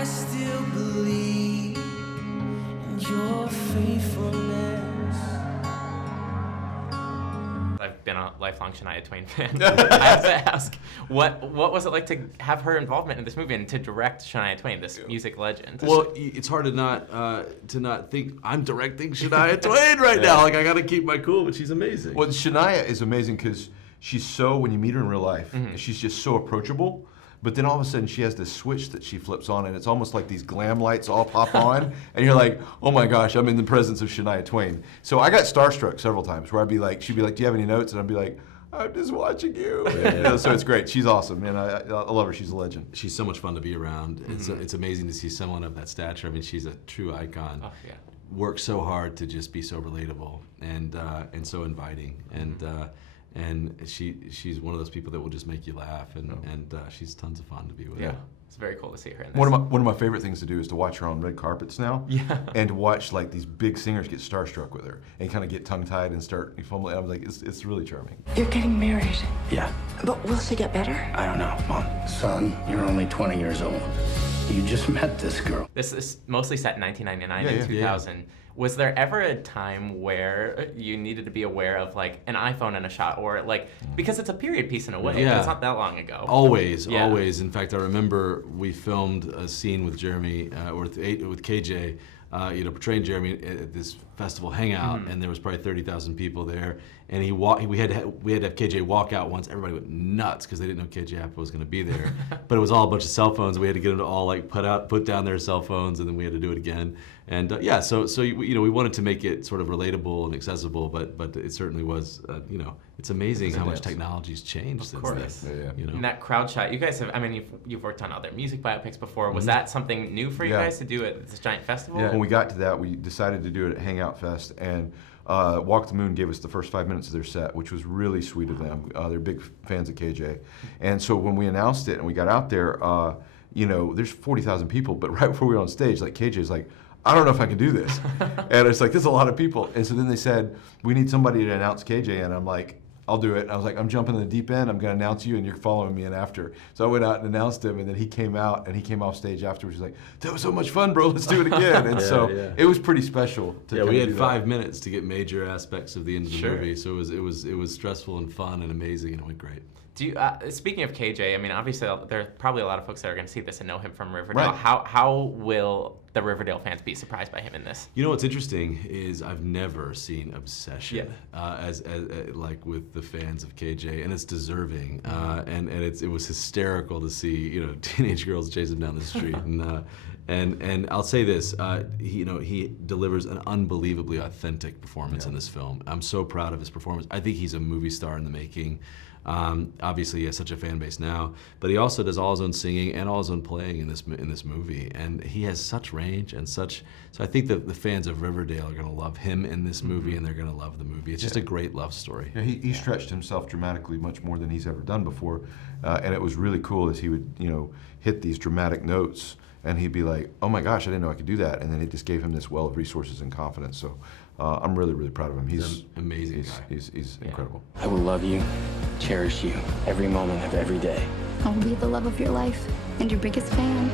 I still believe in your faithfulness. I've been a lifelong Shania Twain fan. I have to ask, what was it like to have her involvement in this movie and to direct Shania Twain, this music legend? Well, it's hard to not think I'm directing Shania Twain right now. Like, I got to keep my cool, but she's amazing. Well, Shania is amazing because she's so, when you meet her in real life, she's just so approachable. But then all of a sudden she has this switch that she flips on, and it's almost like these glam lights all pop on, and you're like, oh my gosh, I'm in the presence of Shania Twain. So I got starstruck several times where she'd be like, do you have any notes? And I'd be like, I'm just watching you. You know, so it's great. She's awesome, and I love her. She's a legend. She's so much fun to be around. It's amazing to see someone of that stature. I mean, she's a true icon. Oh, yeah. Works so hard to just be so relatable and so inviting. And she's one of those people that will just make you laugh, and she's tons of fun to be with. Yeah, it's very cool to see her in this. One of my favorite things to do is to watch her on red carpets now, and to watch like these big singers get starstruck with her and kind of get tongue-tied and start fumbling. I'm like, it's really charming. You're getting married. Yeah. But will she get better? I don't know, Mom. Son, you're only 20 years old. You just met this girl. This is mostly set in 1999 and 2000. Was there ever a time where you needed to be aware of like an iPhone in a shot, or like, because it's a period piece in a way, it's not that long ago. Always. In fact, I remember we filmed a scene with Jeremy, or with KJ, portraying Jeremy at this festival hangout, and there was probably 30,000 people there, and we had to have KJ walk out once. Everybody went nuts because they didn't know KJ Apa was going to be there, but it was all a bunch of cell phones. We had to get them to all like put down their cell phones, and then we had to do it again. And so we wanted to make it sort of relatable and accessible, but it certainly was. It's amazing how much technology's changed since then. And that crowd shot, you guys have. I mean, you've worked on other music biopics before. Was that something new for you guys to do at this giant festival? Yeah. When we got to that, we decided to do it at Hangout Fest, and Walk the Moon gave us the first 5 minutes of their set, which was really sweet of them. They're big fans of KJ, and so when we announced it and we got out there, there's 40,000 people, but right before we were on stage, like KJ's like, I don't know if I can do this. And it's like, there's a lot of people. And so then they said, we need somebody to announce KJ. And I'm like, I'll do it. And I was like, I'm jumping in the deep end. I'm going to announce you, and you're following me in after. So I went out and announced him, and then he came out, and he came off stage afterwards. He's like, that was so much fun, bro. Let's do it again. And it was pretty special. We had 5 minutes to get major aspects of the end of the movie. So it was stressful and fun and amazing, and it went great. Do you, speaking of KJ, I mean, obviously there are probably a lot of folks that are going to see this and know him from Riverdale. Right. How will the Riverdale fans be surprised by him in this? You know what's interesting is I've never seen obsession as like with the fans of KJ, and it's deserving. And it was hysterical to see teenage girls chase him down the street. And I'll say this, he delivers an unbelievably authentic performance in this film. I'm so proud of his performance. I think he's a movie star in the making. Obviously, he has such a fan base now, but he also does all his own singing and all his own playing in this movie, and he has such range and such. So I think that the fans of Riverdale are going to love him in this movie, and they're going to love the movie. It's just a great love story. Yeah, he stretched himself dramatically much more than he's ever done before, and it was really cool as he would hit these dramatic notes, and he'd be like, oh my gosh, I didn't know I could do that, and then it just gave him this well of resources and confidence. So I'm really, really proud of him. He's an amazing guy. He's incredible. I will love you, cherish you, every moment of every day. I'll be the love of your life and your biggest fan.